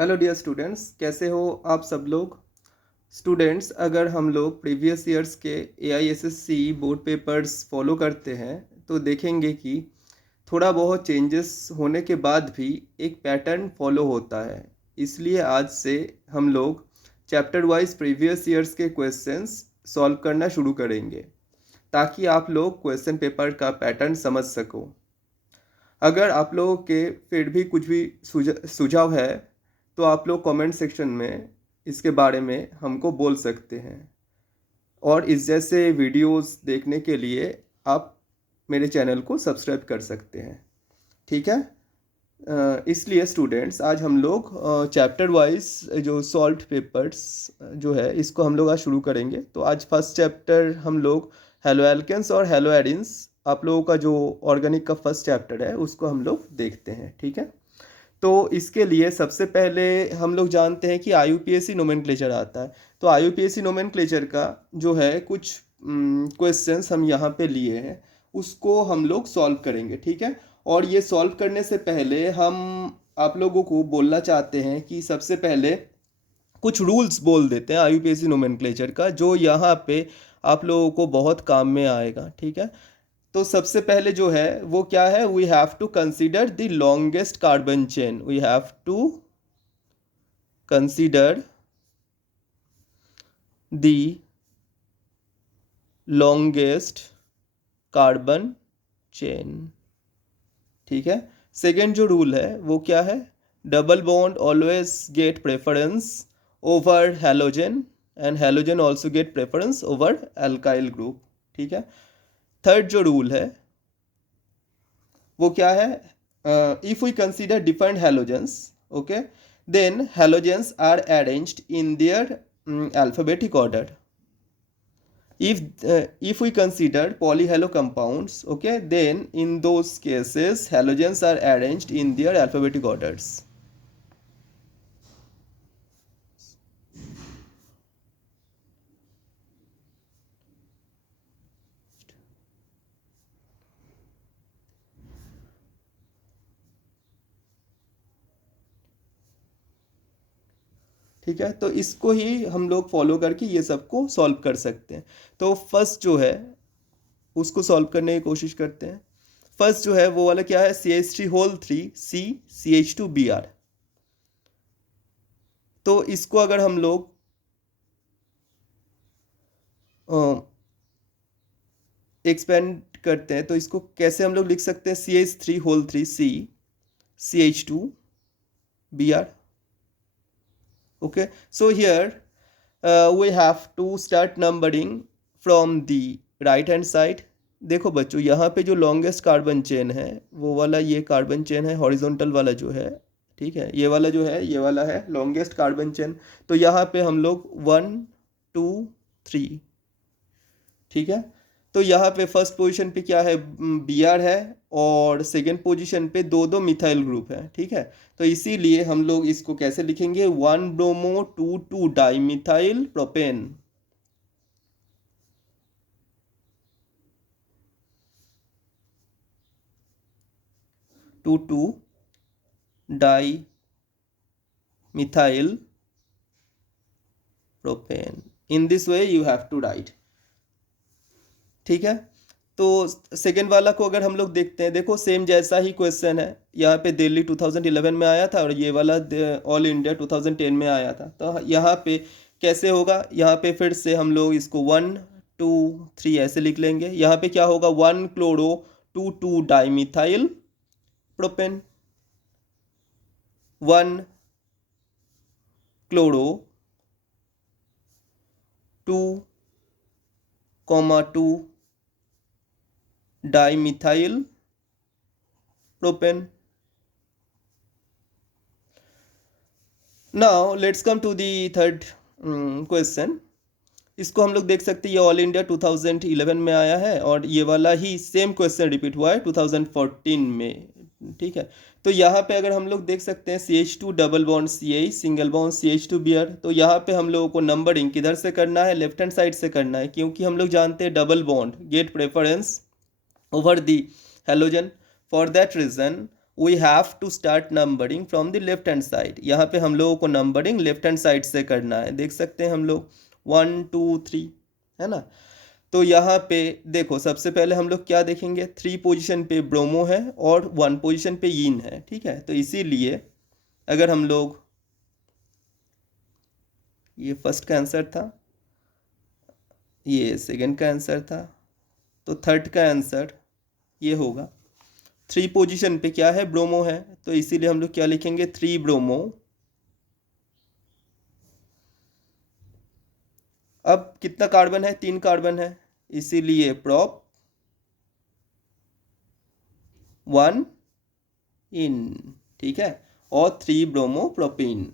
Hello dear students, कैसे हो आप सब लोग। स्टूडेंट्स, अगर हम लोग प्रीवियस ईयर्स के AISSC बोर्ड पेपर्स फॉलो करते हैं तो देखेंगे कि थोड़ा बहुत चेंजेस होने के बाद भी एक पैटर्न फॉलो होता है। इसलिए आज से हम लोग चैप्टर वाइज प्रीवियस ईयर्स के क्वेश्चंस सॉल्व करना शुरू करेंगे ताकि आप लोग क्वेश्चन पेपर का पैटर्न समझ सको। अगर आप लोगों के फिर भी कुछ भी सुझाव है तो आप लोग कमेंट सेक्शन में इसके बारे में हमको बोल सकते हैं। और इस जैसे वीडियोस देखने के लिए आप मेरे चैनल को सब्सक्राइब कर सकते हैं, ठीक है। इसलिए स्टूडेंट्स, आज हम लोग चैप्टर वाइज जो सॉल्व्ड पेपर्स जो है इसको हम लोग आज शुरू करेंगे। तो आज फर्स्ट चैप्टर हम लोग हेलो एल्केन्स और हेलो एडिन्स, आप लोगों का जो ऑर्गेनिक का फर्स्ट चैप्टर है उसको हम लोग देखते हैं, ठीक है। तो इसके लिए सबसे पहले हम लोग जानते हैं कि IUPAC नोमेनक्लेचर आता है। तो IUPAC नोमेनक्लेचर का जो है कुछ क्वेश्चंस हम यहाँ पे लिए हैं, उसको हम लोग सॉल्व करेंगे, ठीक है। और ये सॉल्व करने से पहले हम आप लोगों को बोलना चाहते हैं कि सबसे पहले कुछ रूल्स बोल देते हैं IUPAC नोमेनक्लेचर का, जो यहाँ पे आप लोगों को बहुत काम में आएगा, ठीक है। तो सबसे पहले जो है वो क्या है, we have to consider the longest carbon chain. We have to consider the longest carbon chain, ठीक है। सेकेंड जो रूल है वो क्या है, double bond always get preference over halogen and halogen also get preference over alkyl group, ठीक है। Third जो रूल है वो क्या है, if we consider different halogens, okay, then halogens are arranged in their alphabetic order. If we consider polyhalo compounds, okay, then in those cases halogens are arranged in their alphabetic orders. ठीक है, तो इसको ही हम लोग follow करके ये सबको solve कर सकते हैं। तो फर्स्ट जो है उसको सॉल्व करने की कोशिश करते हैं। फर्स्ट जो है वो वाला क्या है, CH3 CH2Br। तो इसको अगर हम लोग एक्सपेंड करते हैं तो इसको कैसे हम लोग लिख सकते हैं, CH3 CH2Br। okay, so here we have to start numbering from the right hand side। देखो बच्चों, यहाँ पे जो लॉन्गेस्ट कार्बन चेन है वो वाला ये कार्बन चेन है, हॉरिजॉन्टल वाला जो है, ठीक है। ये वाला जो है ये वाला है लॉन्गेस्ट कार्बन चेन। तो यहाँ पे हम लोग 1 2 3, ठीक है। तो यहाँ पे फर्स्ट पोजीशन पे क्या है, Br है, और सेकेंड पोजीशन पे दो दो मिथाइल ग्रुप है, ठीक है। तो इसीलिए हम लोग इसको कैसे लिखेंगे, 1 bromo 2 di methyl propane, two di methyl propane. In this way you have to write, ठीक है। तो सेकेंड वाला को अगर हम लोग देखते हैं, देखो सेम जैसा ही क्वेश्चन है, यहाँ पे दिल्ली 2011 में आया था और ये वाला ऑल इंडिया 2010 में आया था। तो यहाँ पे कैसे होगा, यहाँ पे फिर से हम लोग इसको 1 2 3 ऐसे लिख लेंगे। यहाँ पे क्या होगा, 1 chloro 2 dimethyl propane, 1 chloro 2 dimethyl propane. Now let's come to the third question. इसको हम लोग देख सकते हैं, ये ऑल इंडिया 2011 में आया है और ये वाला ही सेम क्वेश्चन रिपीट हुआ है 2014 में, ठीक है। तो यहाँ पे अगर हम लोग देख सकते हैं CH2 double bond CH single bond CH2Br। तो यहाँ पे हम लोगों को नंबरिंग किधर से करना है, लेफ्ट हैंड साइड से करना है, क्योंकि हम लोग जानते हैं double bond get preference over the halogen। For that reason we have to start numbering from the left hand side. यहाँ पे हम लोगों को नंबरिंग लेफ्ट हैंड साइड से करना है। देख सकते हैं हम लोग 1 2 3, है ना। तो यहाँ पे देखो सबसे पहले हम लोग क्या देखेंगे, 3 पोजीशन पे ब्रोमो है और 1 पोजीशन पे यीन है, ठीक है। तो इसीलिए अगर हम लोग, ये फर्स्ट का आंसर था, ये सेकंड का आंसर था, तो थर्ड का आंसर ये होगा। 3 पोजीशन पे क्या है, ब्रोमो है, तो इसीलिए हम लोग क्या लिखेंगे, 3 ब्रोमो। अब कितना कार्बन है, 3 कार्बन है, इसीलिए प्रोप 1 इन, ठीक है, और 3 ब्रोमो प्रोपीन।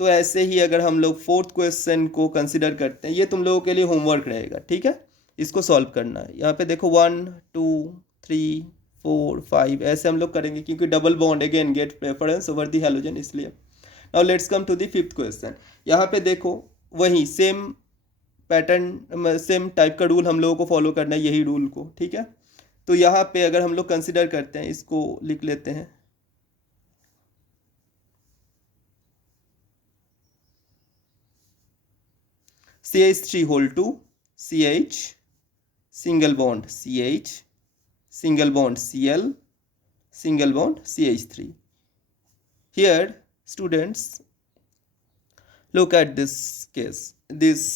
तो ऐसे ही अगर हम लोग फोर्थ क्वेश्चन को कंसिडर करते हैं, ये तुम लोगों के लिए होमवर्क रहेगा, ठीक है, इसको सॉल्व करना है। यहाँ पे देखो 1 2 3 4 5 ऐसे हम लोग करेंगे, क्योंकि double bond again get preference over the halogen, इसलिए। Now let's come to the fifth question. यहाँ पे देखो वही सेम पैटर्न, सेम टाइप का रूल हम लोगों को फॉलो करना है, यही रूल को, ठीक है। तो यहाँ पे अगर हम लोग कंसिडर करते हैं, इसको लिख लेते हैं, CH3 whole 2 CH single bond CH single bond Cl single bond CH3. Here students look at this case. This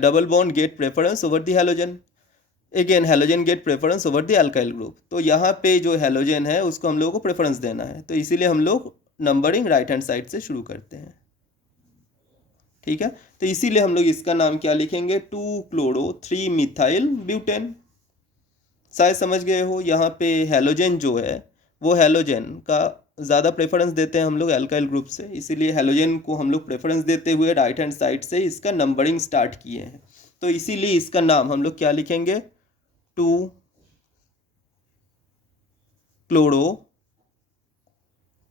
double bond get preference over the halogen. Again halogen get preference over the alkyl group. तो यहाँ पे जो halogen है उसको हम लोगों को preference देना है, तो इसीलिए हम लोग नंबरिंग राइट हैंड साइड से शुरू करते हैं, ठीक है। तो इसीलिए हम लोग इसका नाम क्या लिखेंगे, 2 क्लोरो 3 मिथाइल ब्यूटेन। शायद समझ गए हो, यहाँ पे हैलोजन जो है वो हैलोजन का ज़्यादा प्रेफरेंस देते हैं हम लोग एल्काइल ग्रुप से, इसीलिए हैलोजन को हम लोग प्रेफरेंस देते हुए राइट हैंड साइड से इसका नंबरिंग स्टार्ट किए हैं। तो इसीलिए इसका नाम हम लोग क्या लिखेंगे, 2 क्लोरो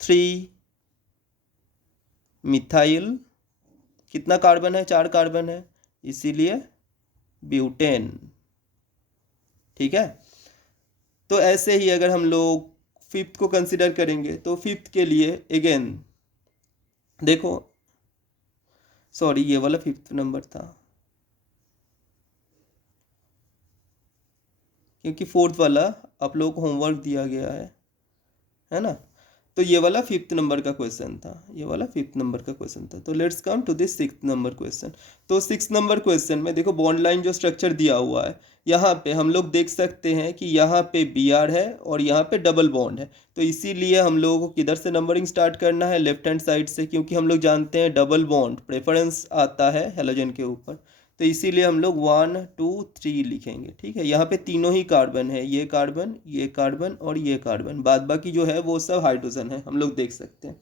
3 मिथाइल, कितना कार्बन है, 4 कार्बन है, इसीलिए ब्यूटेन, ठीक है। तो ऐसे ही अगर हम लोग फिफ्थ को कंसिडर करेंगे, तो फिफ्थ के लिए अगेन देखो, सॉरी ये वाला फिफ्थ नंबर था, क्योंकि फोर्थ वाला आप लोगों को होमवर्क दिया गया है ना। तो ये वाला फिफ्थ नंबर का क्वेश्चन था, ये वाला फिफ्थ नंबर का क्वेश्चन था। तो let's come to this sixth number question. तो सिक्स नंबर क्वेश्चन में देखो बॉन्ड लाइन जो स्ट्रक्चर दिया हुआ है, यहाँ पे हम लोग देख सकते हैं कि यहाँ पे Br है और यहाँ पे डबल बॉन्ड है। तो इसीलिए हम लोगों को किधर से नंबरिंग स्टार्ट करना है, लेफ्ट हैंड साइड से, क्योंकि हम लोग जानते हैं डबल बॉन्ड प्रेफरेंस आता है हेलोजन के ऊपर। तो इसीलिए हम लोग 1 2 3 लिखेंगे, ठीक है। यहाँ पे तीनों ही कार्बन है, ये कार्बन ये कार्बन और ये कार्बन, बाद बाकी जो है वो सब हाइड्रोजन है, हम लोग देख सकते हैं।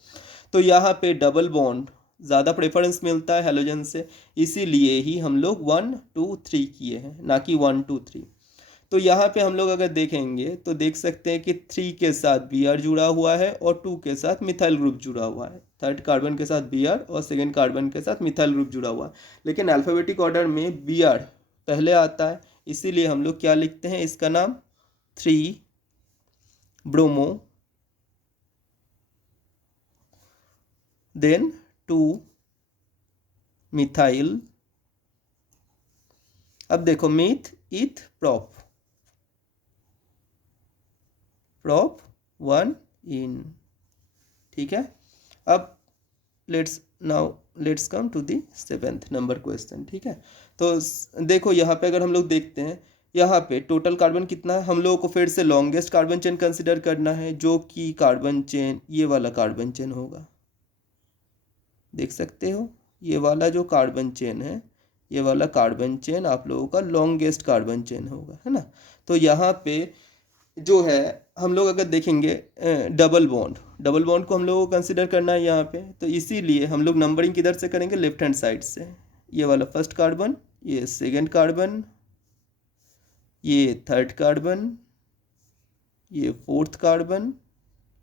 तो यहाँ पे डबल बॉन्ड ज़्यादा प्रेफरेंस मिलता है हेलोजन से, इसीलिए ही हम लोग 1 2 3 किए हैं, ना कि 1 2 3। तो यहाँ पे हम लोग अगर देखेंगे तो देख सकते हैं कि 3 के साथ Br जुड़ा हुआ है और 2 के साथ मिथाइल ग्रुप जुड़ा हुआ है, थर्ड कार्बन के साथ Br और सेकेंड कार्बन के साथ मिथाइल ग्रुप जुड़ा हुआ है। लेकिन अल्फ़ाबेटिक ऑर्डर में Br पहले आता है, इसीलिए हम लोग क्या लिखते हैं, इसका नाम 3 ब्रोमो देन 2 मिथाइल। अब देखो मीथ ईथ प्रॉप 1 इन, ठीक है। अब let's come to the seventh number question, ठीक है। तो देखो यहाँ पे अगर हम लोग देखते हैं, यहाँ पे टोटल कार्बन कितना है, हम लोगों को फिर से लॉन्गेस्ट कार्बन चेन कंसिडर करना है, जो कि कार्बन चेन ये वाला कार्बन चेन होगा, देख सकते हो ये वाला जो कार्बन चेन है, ये वाला कार्बन चेन आप लोगों का लॉन्गेस्ट कार्बन चेन होगा, है ना। तो यहाँ पे जो है हम लोग अगर देखेंगे डबल बॉन्ड को हम लोगों को कंसिडर करना है यहाँ पे, तो इसीलिए हम लोग नंबरिंग किधर से करेंगे, लेफ्ट हैंड साइड से। ये वाला फर्स्ट कार्बन, ये सेकंड कार्बन, ये थर्ड कार्बन, ये फोर्थ कार्बन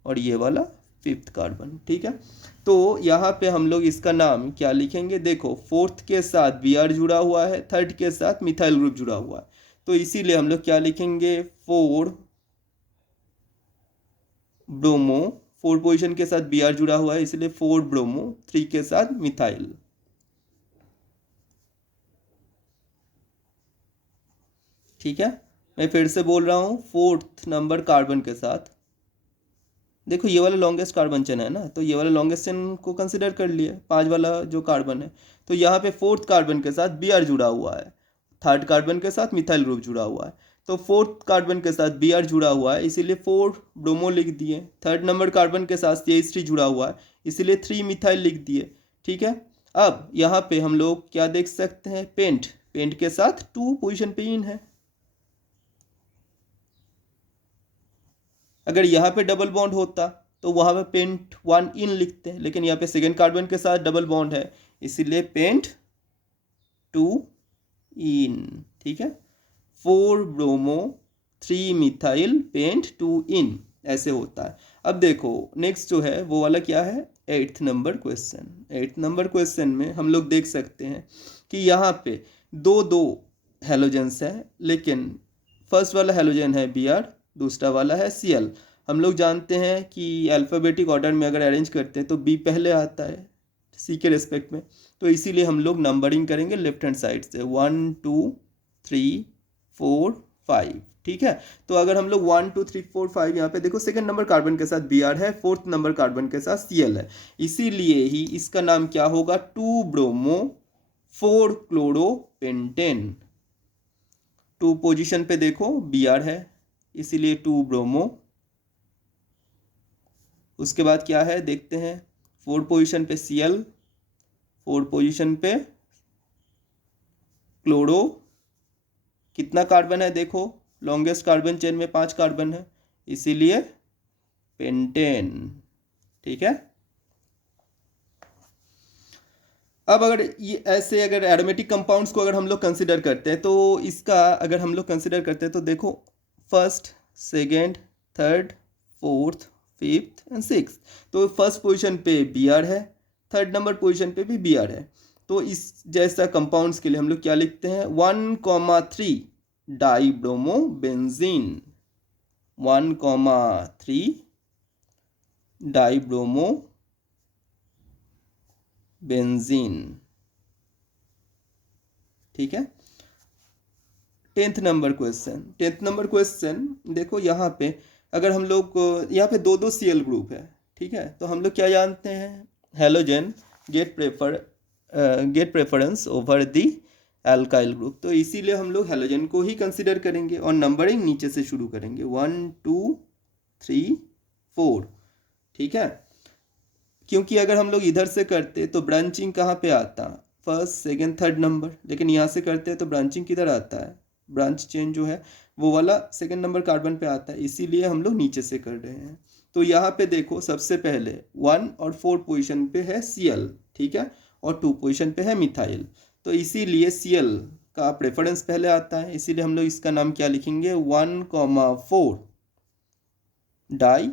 और ये वाला फिफ्थ कार्बन, ठीक है। तो यहाँ पे हम लोग इसका नाम क्या लिखेंगे, देखो फोर्थ के साथ Br जुड़ा हुआ है, थर्ड के साथ मिथाइल ग्रुप जुड़ा हुआ है, तो इसीलिए हम लोग क्या लिखेंगे, 4 ब्रोमो 4 पोजीशन के साथ Br जुड़ा हुआ है, इसलिए 4 ब्रोमो, 3 के साथ मिथाइल। ठीक है, मैं फिर से बोल रहा हूँ, 4th नंबर कार्बन के साथ, देखो ये वाला लॉन्गेस्ट कार्बन चेन है ना, तो ये वाला लॉन्गेस्ट चेन को कंसिडर कर लिया, 5 वाला जो कार्बन है, तो यहाँ पे 4th कार्बन के साथ Br जुड़ा हुआ है, 3rd कार्बन के साथ मिथाइल ग्रुप जुड़ा हुआ है, तो 4th कार्बन के साथ Br जुड़ा हुआ है, इसीलिए 4 ब्रोमो लिख दिए। 3rd नंबर कार्बन के साथ CH3 जुड़ा हुआ है, इसीलिए 3 मिथाइल लिख दिए। ठीक है, अब यहाँ पे हम लोग क्या देख सकते हैं, पेंट, पेंट के साथ 2 पोजिशन पे इन है। अगर यहाँ पे डबल बॉन्ड होता तो वहाँ पे पेंट 1 इन लिखते हैं, लेकिन यहाँ पे सेकेंड कार्बन के साथ डबल बॉन्ड है, इसीलिए पेंट 2 इन। ठीक है, 4 ब्रोमो 3 मिथाइल पेंट 2 इन, ऐसे होता है। अब देखो नेक्स्ट जो है वो वाला क्या है, 8th number question. 8th number question में हम लोग देख सकते हैं कि यहाँ पे दो हेलोजेंस हैं, लेकिन फर्स्ट वाला हेलोजन है Br, दूसरा वाला है Cl। हम लोग जानते हैं कि अल्फ़ाबेटिक ऑर्डर में अगर अरेंज करते हैं तो B पहले आता है C के रेस्पेक्ट में, तो इसीलिए हम लोग नंबरिंग करेंगे लेफ्ट हैंड साइड से, 1 2 3 4 5। ठीक है, तो अगर हम लोग 1 2 3 4 5, यहाँ पे देखो सेकंड नंबर कार्बन के साथ Br है, 4th नंबर कार्बन के साथ Cl है, इसीलिए ही इसका नाम क्या होगा, 2 ब्रोमो 4 क्लोरो पेंटेन। 2 पोजीशन पे देखो Br है, इसीलिए 2 ब्रोमो। उसके बाद क्या है देखते हैं, 4 पोजीशन पे Cl, 4 पोजीशन पे क्लोरो, कितना कार्बन है देखो, लॉन्गेस्ट कार्बन चेन में 5 कार्बन है, इसीलिए पेंटेन। ठीक है, अब अगर ये ऐसे अगर एरोमेटिक कंपाउंड्स को अगर हम लोग कंसिडर करते हैं, तो इसका अगर हम लोग कंसिडर करते हैं तो देखो first, second, third, fourth, fifth and six, तो फर्स्ट पोजीशन पे Br है, 3rd नंबर पोजीशन पे भी Br है, तो इस जैसा कंपाउंड्स के लिए हम लोग क्या लिखते हैं, 1,3 डाइब्रोमो बेंजीन, 1,3 डाइब्रोमो बेंजीन। ठीक है, 10th number question. 10th number question देखो, यहाँ पे अगर हम लोग, यहाँ पे 2 Cl ग्रुप है। ठीक है, तो हम लोग क्या जानते हैं, halogen get preference over the alkyl group, तो इसीलिए हम लोग हेलोजन को ही कंसिडर करेंगे और नंबरिंग नीचे से शुरू करेंगे, 1 2 3 4। ठीक है, क्योंकि अगर हम लोग इधर से करते तो ब्रांचिंग कहाँ पे आता, फर्स्ट सेकेंड थर्ड नंबर, लेकिन यहाँ से करते हैं तो ब्रांचिंग किधर आता है, ब्रांच चेन जो है वो वाला सेकेंड नंबर कार्बन पे आता है, इसीलिए हम लोग नीचे से कर रहे हैं। तो यहाँ पे देखो सबसे पहले 1 और 4 पोजीशन पे है Cl, ठीक है, और 2 पोजीशन पे है मिथाइल, तो इसीलिए Cl का प्रेफरेंस पहले आता है, इसीलिए हम लोग इसका नाम क्या लिखेंगे, 1,4 डाई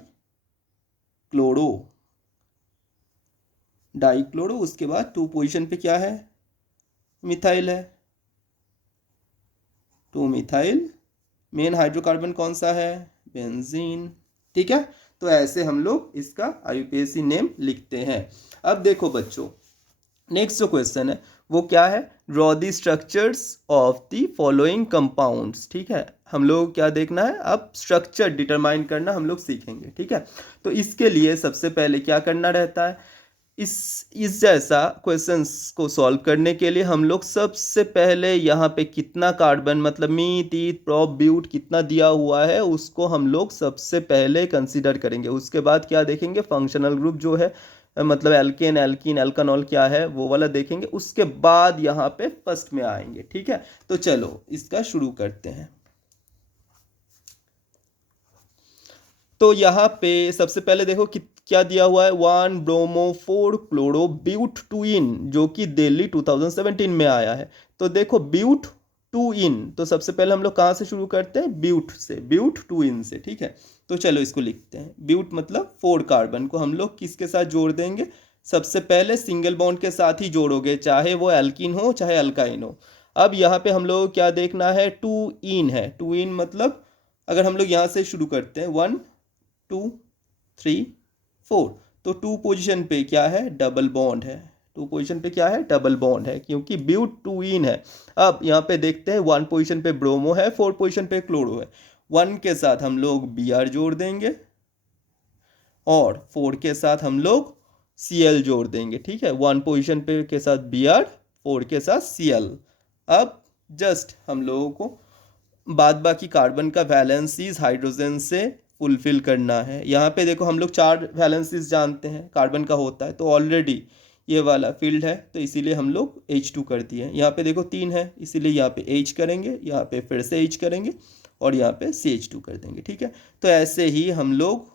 क्लोरो, उसके बाद 2 पोजीशन पे क्या है, मिथाइल है, 2 मिथाइल, मेन हाइड्रोकार्बन कौन सा है, बेंजीन। ठीक है, तो ऐसे हम लोग इसका IUPAC नेम लिखते हैं। अब देखो बच्चों, नेक्स्ट जो क्वेश्चन है वो क्या है, draw the structures of the following compounds. ठीक है, हम लोग क्या देखना है, अब स्ट्रक्चर डिटरमाइन करना हम लोग सीखेंगे। ठीक है, तो इसके लिए सबसे पहले क्या करना रहता है, इस जैसा क्वेश्चंस को सॉल्व करने के लिए हम लोग सबसे पहले यहाँ पे कितना कार्बन, मतलब मीथ ईथ प्रोप ब्यूट कितना दिया हुआ है उसको हम लोग सबसे पहले कंसीडर करेंगे। उसके बाद क्या देखेंगे, फंक्शनल ग्रुप जो है, मतलब एल्केन एल्कीन एल्कानॉल क्या है वो वाला देखेंगे, उसके बाद यहाँ पे फर्स्ट में आएंगे। ठीक है, तो चलो इसका शुरू करते हैं। तो यहाँ पे सबसे पहले देखो क्या दिया हुआ है, 1 ब्रोमो 4 क्लोरो ब्यूट 2 इन, जो कि दिल्ली 2017 में आया है। तो देखो ब्यूट 2 इन, तो सबसे पहले हम लोग कहाँ से शुरू करते हैं, ब्यूट से, ब्यूट 2 इन से। ठीक है, तो चलो इसको लिखते हैं, ब्यूट मतलब 4 कार्बन को हम लोग किसके साथ जोड़ देंगे, सबसे पहले सिंगल बॉन्ड के साथ ही जोड़ोगे, चाहे वो एल्कीन हो चाहे अल्काइन हो। अब यहाँ पे हम लोग क्या देखना है, 2 इन है, 2 इन मतलब अगर हम लोग यहाँ से शुरू करते हैं 1 2 3 4। तो 2 पोजीशन पे क्या है, डबल बॉन्ड है। 2 पोजीशन पे क्या है, डबल बॉन्ड है, क्योंकि ब्यूटूइन है। अब यहाँ पे देखते हैं 1 पोजीशन पे ब्रोमो है, 4 पोजीशन पे क्लोरो है। 1 के साथ हम लोग Br जोड़ देंगे और 4 के साथ हम लोग Cl जोड़ देंगे। ठीक है, 1 पोजीशन पे के साथ Br, 4 के साथ Cl। अब जस्ट हम लोगों को बाद बाकी कार्बन का वैलेंसीज हाइड्रोजन से फुलफिल करना है। यहाँ पे देखो हम लोग 4 वैलेंसीज जानते हैं कार्बन का होता है, तो ऑलरेडी ये वाला फील्ड है, तो इसीलिए हम लोग H2 कर दिए। यहाँ पे देखो 3 है, इसीलिए यहाँ पे H करेंगे, यहाँ पे फिर से H करेंगे और यहाँ पे CH2 कर देंगे। ठीक है, तो ऐसे ही हम लोग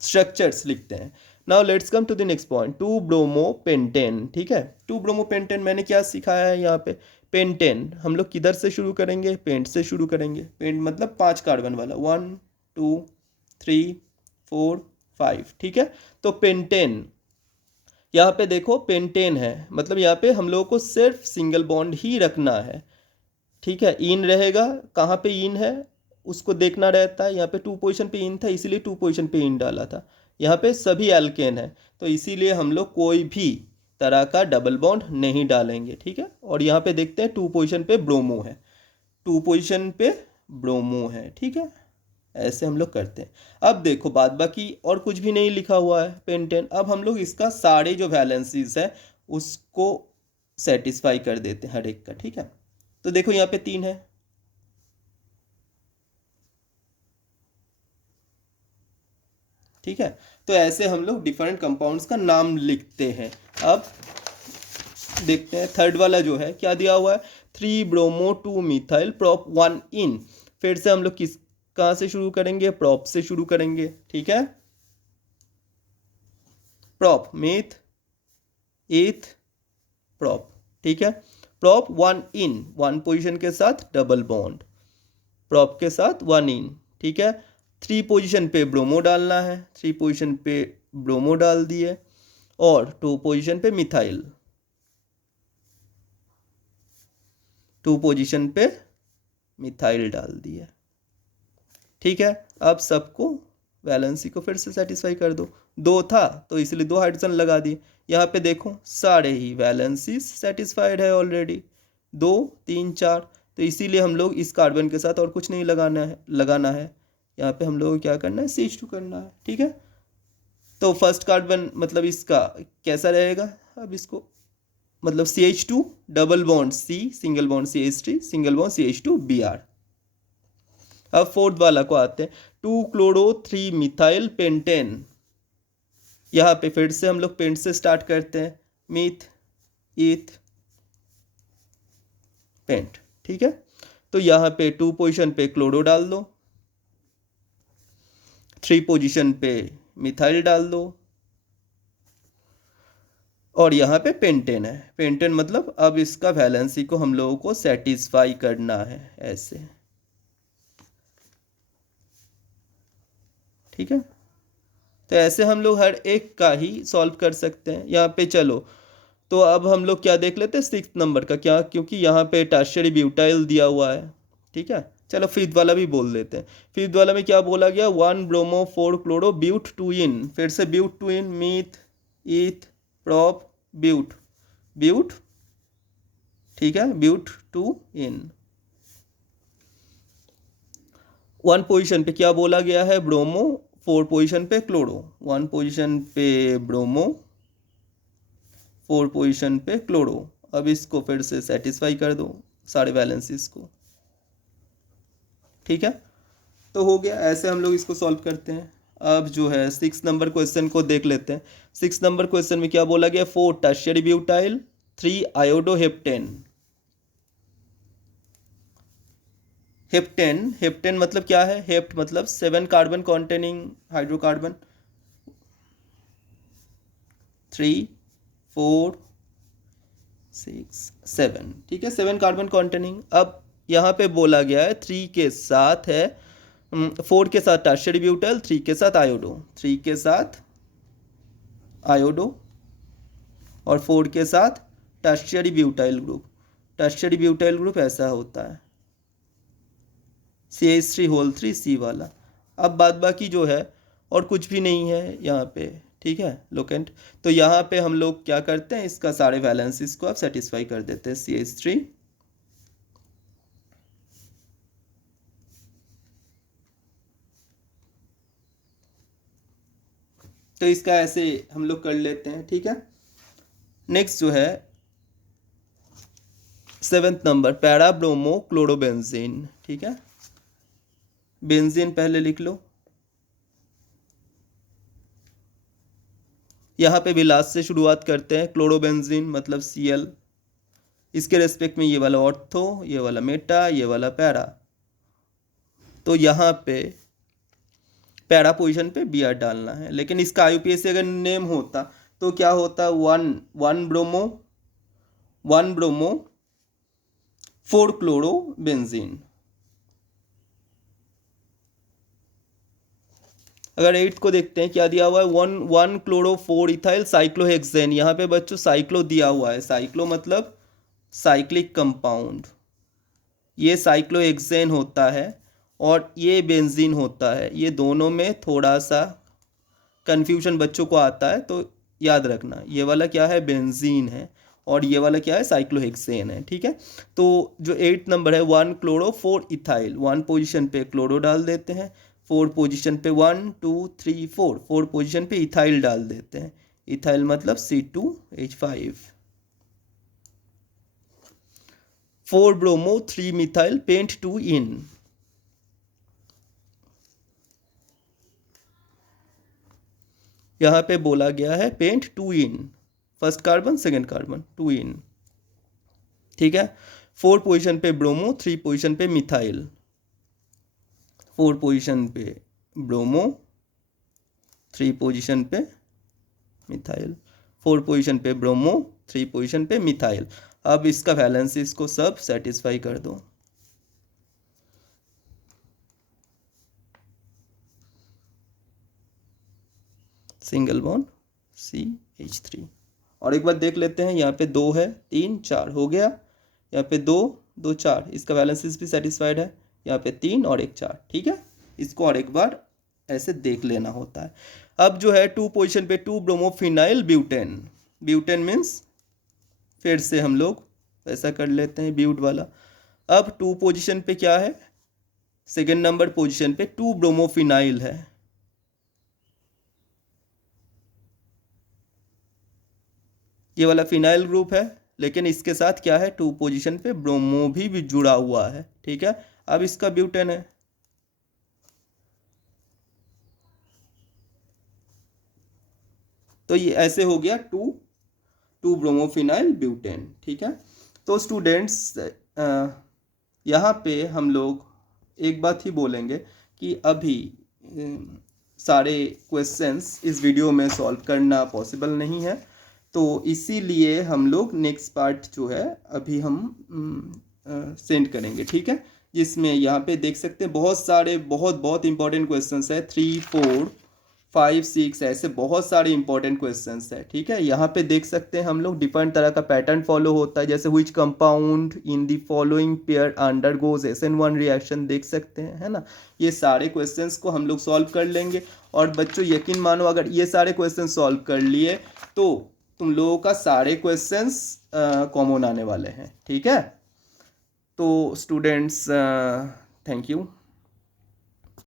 स्ट्रक्चर्स लिखते हैं। Now let's come to the next point, 2 bromo pentane. ठीक है, 2 ब्रोमो पेंटेन मैंने क्या सिखाया है यहाँ पे, पेंटेन हम लोग किधर से शुरू करेंगे, पेंट से शुरू करेंगे। पेंट मतलब 5 कार्बन वाला, 1 2 3 4 5। ठीक है, तो पेंटेन यहाँ पे देखो पेंटेन है, मतलब यहाँ पे हम लोगों को सिर्फ सिंगल बॉन्ड ही रखना है। ठीक है, इन रहेगा, कहाँ पे इन है उसको देखना रहता है। यहाँ पे 2 पोजीशन पे इन था, इसीलिए 2 पोजीशन पे इन डाला था। यहाँ पे सभी एल्केन है, तो इसीलिए हम लोग कोई भी तरह का डबल बॉन्ड नहीं डालेंगे। ठीक है, और यहाँ पे देखते हैं 2 पोजीशन पे ब्रोमो है, 2 पोजीशन पे ब्रोमो है। ठीक है, ऐसे हम लोग करते हैं। अब देखो बाद बाकी और कुछ भी नहीं लिखा हुआ है पेंटेन। अब हम लोग इसका सारे जो वैलेंसीज है उसको सेटिस्फाई कर देते हैं हर एक का। ठीक है, तो देखो यहाँ पे 3 है, ठीक है, तो ऐसे हम लोग डिफरेंट कंपाउंड्स का नाम लिखते हैं। अब देखते हैं थर्ड वाला जो है क्या दिया हुआ है, 3 ब्रोमो 2 मिथाइल प्रोप 1 इन। फिर से हम लोग किस कहाँ से शुरू करेंगे, प्रोप से शुरू करेंगे। ठीक है, प्रोप मिथ एथ प्रोप। ठीक है, प्रोप 1 इन, 1 पोजीशन के साथ डबल बॉन्ड, प्रोप के साथ 1 इन। ठीक है, 3 पोजीशन पे ब्रोमो डालना है, 3 पोजीशन पे ब्रोमो डाल दिए और 2 पोजीशन पे मिथाइल, 2 पोजीशन पे मिथाइल डाल दिए। ठीक है, अब सबको वैलेंसी को फिर से सेटिस्फाई कर दो, 2 था तो इसलिए 2 हाइड्रोजन लगा दिए। यहाँ पे देखो सारे ही वैलेंसी सेटिस्फाइड है ऑलरेडी, 2 3 4, तो इसीलिए हम लोग इस कार्बन के साथ और कुछ नहीं लगाना है। यहाँ पे हम लोग को क्या करना है, CH2 करना है। ठीक है, तो फर्स्ट कार्बन मतलब इसका कैसा रहेगा, अब इसको मतलब CH2 double bond C single bond CH3 single bond CH2 Br। अब फोर्थ वाला को आते हैं, 2 क्लोरो 3 मिथाइल पेंटेन। यहाँ पे फिर से हम लोग पेंट से स्टार्ट करते हैं, मीथ ईथ पेंट। ठीक है, तो यहाँ पे 2 पोजीशन पे क्लोरो डाल दो, 3 पोजीशन पे मिथाइल डाल दो और यहाँ पे पेंटेन है। पेंटेन मतलब अब इसका वैलेंसी को हम लोगों को सेटिस्फाई करना है ऐसे। ठीक है, तो ऐसे हम लोग हर एक का ही सॉल्व कर सकते हैं। यहाँ पे चलो तो अब हम लोग क्या देख लेते हैं 6 नंबर का, क्या क्योंकि यहाँ पे टर्शियरी ब्यूटाइल दिया हुआ है। ठीक है, चलो फिफ्थ वाला भी बोल देते हैं। फिफ्थ वाला में क्या बोला गया, 1 ब्रोमो 4 क्लोरो ब्यूट 2 इन। फिर से ब्यूट 2 इन, मीथ ईथ प्रॉप ब्यूट ब्यूट। ठीक है, ब्यूट 2 इन। 1 पोजीशन पे क्या बोला गया है, ब्रोमो, 4 पोजीशन पे क्लोरो, 1 पोजीशन पे ब्रोमो 4 पोजीशन पे क्लोरो। अब इसको फिर से सेटिस्फाई कर दो सारे वैलेंसीज को। ठीक है, तो हो गया, ऐसे हम लोग इसको सॉल्व करते हैं। अब जो है 6 नंबर क्वेश्चन को देख लेते हैं। 6 नंबर क्वेश्चन में क्या बोला गया, 4 टर्शियरी ब्यूटाइल 3 आयोडोहेप्टेन। हेप्टेन, हेप्टेन मतलब क्या है, हेप्ट मतलब 7 कार्बन कॉन्टेनिंग हाइड्रोकार्बन, 3 4 6 7। ठीक है, 7 कार्बन कॉन्टेनिंग। अब यहाँ पे बोला गया है 3 के साथ है 4 के साथ टर्शियरी ब्यूटाइल, 3 के साथ आयोडो, 3 के साथ आयोडो और 4 के साथ tertiary butyl group. Tertiary butyl group ऐसा होता है CH3 होल 3 C वाला। अब बाद बाकी जो है और कुछ भी नहीं है यहाँ पे, ठीक है, लोकेंट। तो यहाँ पे हम लोग क्या करते हैं, इसका सारे वैलेंसीज को आप सेटिस्फाई कर देते हैं, CH3। तो इसका ऐसे हम लोग कर लेते हैं, ठीक है। नेक्स्ट जो है 7th number, para bromo chlorobenzene, ठीक है। बेंजीन पहले लिख लो, यहाँ पे भी लास्ट से शुरुआत करते हैं। क्लोरोबेंजीन मतलब Cl, इसके रेस्पेक्ट में ये वाला ऑर्थो, ये वाला मेटा, ये वाला पैरा। तो यहाँ पे पैरा पोजीशन पे Br डालना है, लेकिन इसका IUPAC अगर नेम होता तो क्या होता, वन ब्रोमो 4 क्लोरो बेंजीन। अगर 8 को देखते हैं, क्या दिया हुआ है, वन क्लोरो 4 इथाइल साइक्लोहेक्सेन। यहाँ पे बच्चों साइक्लो दिया हुआ है, साइक्लो मतलब साइक्लिक कंपाउंड, ये साइक्लोहेक्सेन होता है और ये बेंजीन होता है। ये दोनों में थोड़ा सा कन्फ्यूजन बच्चों को आता है, तो याद रखना ये वाला क्या है, बेंजीन है, और ये वाला क्या है, साइक्लोहेक्सेन है, ठीक है। तो जो 8 नंबर है 1 क्लोरो 4 इथाइल, 1 पोजीशन पे क्लोरो डाल देते हैं, 4 पोजीशन पे 1 2 3 4, 4 पोजीशन पे इथाइल डाल देते हैं। इथाइल मतलब C2H5। 4 ब्रोमो 3 मिथाइल पेंट 2 इन। यहाँ पे बोला गया है पेंट 2 इन, फर्स्ट कार्बन सेकेंड कार्बन 2 इन, ठीक है। 4 पोजीशन पे ब्रोमो, 3 पोजीशन पे मिथाइल, 4 पोजीशन पे ब्रोमो, 3 पोजीशन पे मिथाइल, 4 पोजीशन पे ब्रोमो, 3 पोजीशन पे मिथाइल। अब इसका वैलेंसी इसको सब सेटिस्फाई कर दो। Single bond CH3। और एक बार देख लेते हैं, यहाँ पे 2 है, 3 4 हो गया, यहाँ पे 2 2 4, इसका वैलेंसीज भी सेटिस्फाइड है। यहाँ पे 3 और 1 4, ठीक है। इसको और एक बार ऐसे देख लेना होता है। अब जो है 2 पोजीशन पे 2 ब्रोमोफिनाइल ब्यूटेन, ब्यूटेन मीन्स फिर से हम लोग ऐसा कर लेते हैं ब्यूट वाला। अब 2 पोजीशन पे क्या है, सेकेंड नंबर पोजीशन पे 2 ब्रोमोफिनाइल है, ये वाला फिनाइल ग्रुप है, लेकिन इसके साथ क्या है, 2 पोजीशन पे ब्रोमो भी जुड़ा हुआ है, ठीक है। अब इसका ब्यूटेन है, तो ये ऐसे हो गया 2 ब्रोमोफिनाइल ब्यूटेन, ठीक है। तो स्टूडेंट्स यहाँ पे हम लोग एक बात ही बोलेंगे कि अभी सारे क्वेश्चंस इस वीडियो में सॉल्व करना पॉसिबल नहीं है, तो इसीलिए हम लोग नेक्स्ट पार्ट जो है अभी हम सेंड करेंगे, ठीक है। जिसमें यहाँ पे देख सकते हैं बहुत सारे बहुत इंपॉर्टेंट क्वेश्चंस है, 3 4 5 6 ऐसे बहुत सारे इंपॉर्टेंट क्वेश्चंस है, ठीक है। यहाँ पे देख सकते हैं हम लोग डिफरेंट तरह का पैटर्न फॉलो होता है, जैसे which compound in the following pair undergoes SN1 reaction, देख सकते हैं, है ना। ये सारे क्वेश्चंस को हम लोग सॉल्व कर लेंगे। और बच्चों यकीन मानो, अगर ये सारे क्वेश्चन सॉल्व कर लिए तो तुम लोगों का सारे क्वेश्चंस कॉमन आने वाले हैं, ठीक है। तो स्टूडेंट्स थैंक यू।